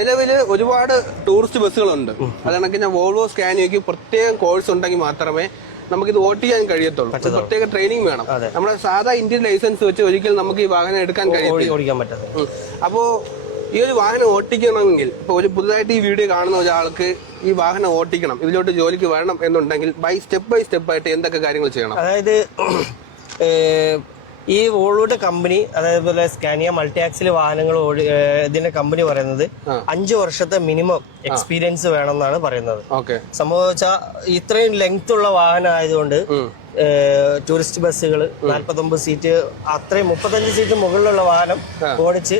നിലവിൽ ഒരുപാട് ടൂറിസ്റ്റ് ബസ്സുകളുണ്ട്. അത് കണക്കിന് വോൾവോ സ്കാനിയയ്ക്ക് പ്രത്യേകം കോഴ്സ് ഉണ്ടെങ്കിൽ മാത്രമേ നമുക്കിത് വോട്ട് ചെയ്യാൻ കഴിയത്തുള്ളൂ. പ്രത്യേക ട്രെയിനിങ് വേണം. നമ്മുടെ സാധാ ഇന്ത്യൻ ലൈസൻസ് വെച്ച് ഒരിക്കലും നമുക്ക് ഈ വാഹനം എടുക്കാൻ കഴിയില്ല. അപ്പോ ഈ ഒരു വാഹനം ഓട്ടിക്കണമെങ്കിൽ ഇപ്പൊ ഒരു പുതുതായിട്ട് ഈ വീഡിയോ കാണുന്ന ഒരാൾക്ക് ഈ വാഹനം ഓട്ടിക്കണം, ഇതിലോട്ട് ജോലിക്ക് വരണം എന്നുണ്ടെങ്കിൽ ബൈ സ്റ്റെപ്പ് ആയിട്ട് എന്തൊക്കെ കാര്യങ്ങൾ ചെയ്യണം? അതായത് ഈ വോൾവോയുടെ കമ്പനി, അതേപോലെ സ്കാനിയ മൾട്ടി ആക്സിൽ വാഹനങ്ങൾ ഇതിന്റെ കമ്പനി പറയുന്നത് 5 വർഷത്തെ മിനിമം എക്സ്പീരിയൻസ് വേണം എന്നാണ് പറയുന്നത്. സംഭവം വെച്ചാൽ ഇത്രയും ലെങ്ത് ഉള്ള വാഹനം ആയതുകൊണ്ട് ടൂറിസ്റ്റ് ബസ്സുകൾ 49 സീറ്റ് അത്രയും 35 സീറ്റ് മുകളിലുള്ള വാഹനം ഓടിച്ച്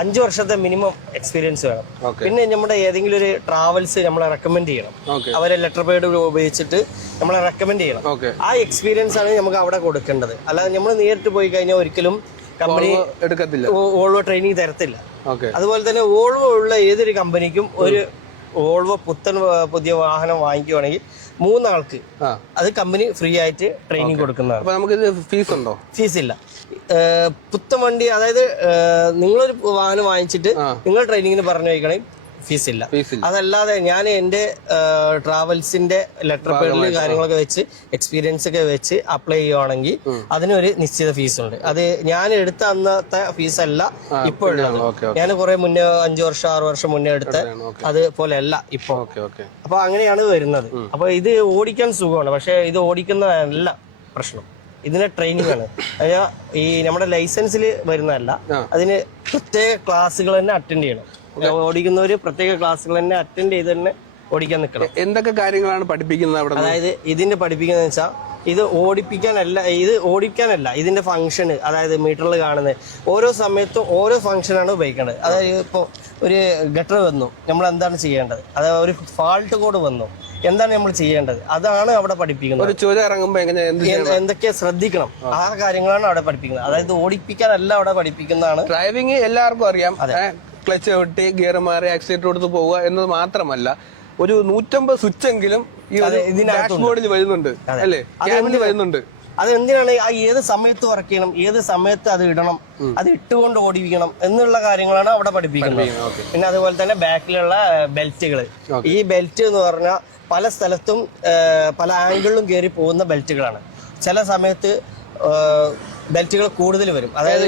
5 വർഷത്തെ മിനിമം എക്സ്പീരിയൻസ് വേണം. പിന്നെ നമ്മുടെ ഏതെങ്കിലും ഒരു ട്രാവൽസ് നമ്മളെ റെക്കമെൻഡ് ചെയ്യണം. അവരെ ലെറ്റർ പേഡ് ഉപയോഗിച്ചിട്ട് നമ്മളെ റെക്കമെൻഡ് ചെയ്യണം. ആ എക്സ്പീരിയൻസ് ആണ് നമുക്ക് അവിടെ കൊടുക്കേണ്ടത്. അല്ലാതെ നമ്മൾ നേരിട്ട് പോയി കഴിഞ്ഞാൽ ഒരിക്കലും കമ്പനി എടുക്കത്തില്ല, വോൾവോ ട്രെയിനിങ് തരത്തില്ല. അതുപോലെ തന്നെ വോൾവോ ഉള്ള ഏതൊരു കമ്പനിക്കും ഒരു വോൾവോ പുതിയ വാഹനം വാങ്ങിക്കുവാണെങ്കിൽ 3 ആൾക്ക് അത് കമ്പനി ഫ്രീ ആയിട്ട് ട്രെയിനിങ് കൊടുക്കുന്നതാണ്. നമുക്ക് ഫീസ് ഉണ്ടോ? ഫീസ് ഇല്ല. പുത്തൻ വണ്ടി, അതായത് നിങ്ങളൊരു വാഹനം വാങ്ങിച്ചിട്ട് നിങ്ങൾ ട്രെയിനിങ്ങിന് പറഞ്ഞു വയ്ക്കണേ ഫീസ് ഇല്ല. അതല്ലാതെ ഞാൻ എന്റെ ട്രാവൽസിന്റെ ലെറ്റർ പേഡില് കാര്യങ്ങളൊക്കെ വെച്ച് എക്സ്പീരിയൻസ് ഒക്കെ വെച്ച് അപ്ലൈ ചെയ്യുവാണെങ്കിൽ അതിനൊരു നിശ്ചിത ഫീസ് ഉണ്ട്. അത് ഞാൻ എടുത്ത അന്നത്തെ ഫീസ് അല്ല ഇപ്പോഴുള്ളത്. ഞാൻ കുറെ മുന്നേ 5 വർഷം 6 വർഷം മുന്നേ എടുത്ത അതുപോലെ അല്ല ഇപ്പൊ. അപ്പൊ അങ്ങനെയാണ് വരുന്നത്. അപ്പൊ ഇത് ഓടിക്കാൻ സുഖമാണ്, പക്ഷെ ഇത് ഓടിക്കുന്നതല്ല പ്രശ്നം. ഇതിന് ട്രെയിനിങ് ആണ്. ഈ നമ്മുടെ ലൈസൻസിൽ വരുന്നതല്ല, അതിന് പ്രത്യേക ക്ലാസ്സുകൾ തന്നെ അറ്റൻഡ് ചെയ്യണം. ഓടിക്കുന്നവര് പ്രത്യേക ക്ലാസ്സുകൾ തന്നെ അറ്റൻഡ് ചെയ്ത് തന്നെ ഓടിക്കാൻ നിൽക്കണം. എന്തൊക്കെ കാര്യങ്ങളാണ് പഠിപ്പിക്കുന്നത് അവിടെ? അതായത് ഇതിന്റെ പഠിപ്പിക്കുന്നത് വെച്ചാൽ ഇത് ഓടിക്കാനല്ല ഇതിന്റെ ഫംഗ്ഷന്, അതായത് മീറ്ററിൽ കാണുന്നത് ഓരോ സമയത്തും ഓരോ ഫംഗ്ഷനാണ് ഉപയോഗിക്കേണ്ടത്. അതായത് ഇപ്പോൾ ഒരു ഗട്ടർ വന്നു, നമ്മൾ എന്താണ് ചെയ്യേണ്ടത്? അതായത് ഒരു ഫാൾട്ട് കോഡ് വന്നു, എന്താണ് നമ്മൾ ചെയ്യേണ്ടത്? അതാണ് അവിടെ പഠിപ്പിക്കുന്നത്. ഒരു ചുരം ഇറങ്ങുമ്പോൾ എന്തൊക്കെ ശ്രദ്ധിക്കണം, ആ കാര്യങ്ങളാണ് അവിടെ പഠിപ്പിക്കുന്നത്. അതായത് ഓടിപ്പിക്കാനല്ല അവിടെ പഠിപ്പിക്കുന്നതാണ്. ഡ്രൈവിംഗ് എല്ലാവർക്കും അറിയാം. ക്ലച്ച് ചവിട്ടി ഗിയർ മാറി ആക്സിലേറ്റർ കൊടുത്ത് പോവുക എന്നത് മാത്രമല്ല, ഒരു 150 സ്വിച്ച് എങ്കിലും ഈ ഡാഷ്ബോർഡിൽ വരുന്നുണ്ട്, അല്ലേ? ക്യാബിനിൽ വരുന്നുണ്ട്. അത് എന്തിനാണ്? ഏത് സമയത്ത് വർക്ക് ചെയ്യണം, ഏത് സമയത്ത് അത് ഇടണം, അത് ഇട്ടുകൊണ്ട് ഓടിക്കണം എന്നുള്ള കാര്യങ്ങളാണ് അവിടെ പഠിപ്പിക്കുന്നത്. പിന്നെ അതുപോലെ തന്നെ ബാക്കിലുള്ള ബെൽറ്റുകൾ. ഈ ബെൽറ്റ് എന്ന് പറഞ്ഞാൽ പല സ്ഥലത്തും പല ആംഗിളിലും കയറി പോകുന്ന ബെൽറ്റുകളാണ്. ചില സമയത്ത് ബെൽറ്റുകൾ കൂടുതൽ വരും, അതായത്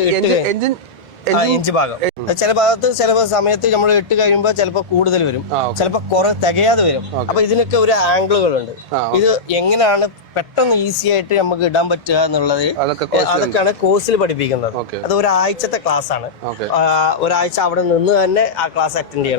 ഇഞ്ച് ഭാഗം. ചില ഭാഗത്ത് ചില സമയത്ത് നമ്മൾ ഇട്ട് കഴിയുമ്പോൾ ചിലപ്പോൾ കൂടുതൽ വരും, ചിലപ്പോൾ കുറെ തികയാതെ വരും. അപ്പൊ ഇതിനൊക്കെ ഒരു ആംഗിളുകളുണ്ട്. ഇത് എങ്ങനെയാണ് പെട്ടെന്ന് ഈസി ആയിട്ട് നമുക്ക് ഇടാൻ പറ്റുക എന്നുള്ളത് അതൊക്കെയാണ് കോഴ്സിൽ പഠിപ്പിക്കുന്നത്. അത് ഒരാഴ്ചത്തെ ക്ലാസ് ആണ്. ഒരാഴ്ച അവിടെ നിന്ന് തന്നെ ആ ക്ലാസ് അറ്റൻഡ് ചെയ്യണം.